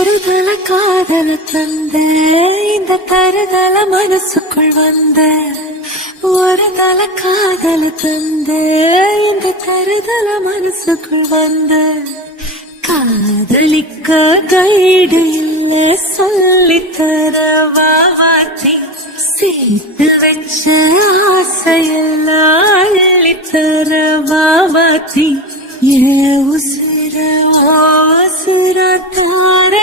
ஒரு தல காதல தந்த இந்த தருதல மனசுக்குள் வந்த ஒரு தல காதல தந்த இந்த தருதல மனசுக்குள் வந்த காதலிக்க கைடு இல்ல சொல்லித்தர வாவாத்தி சேர்த்து வச்ச ஆசையெல்லாம் அள்ளித்தர வாவாத்தி ஏ உசிர தார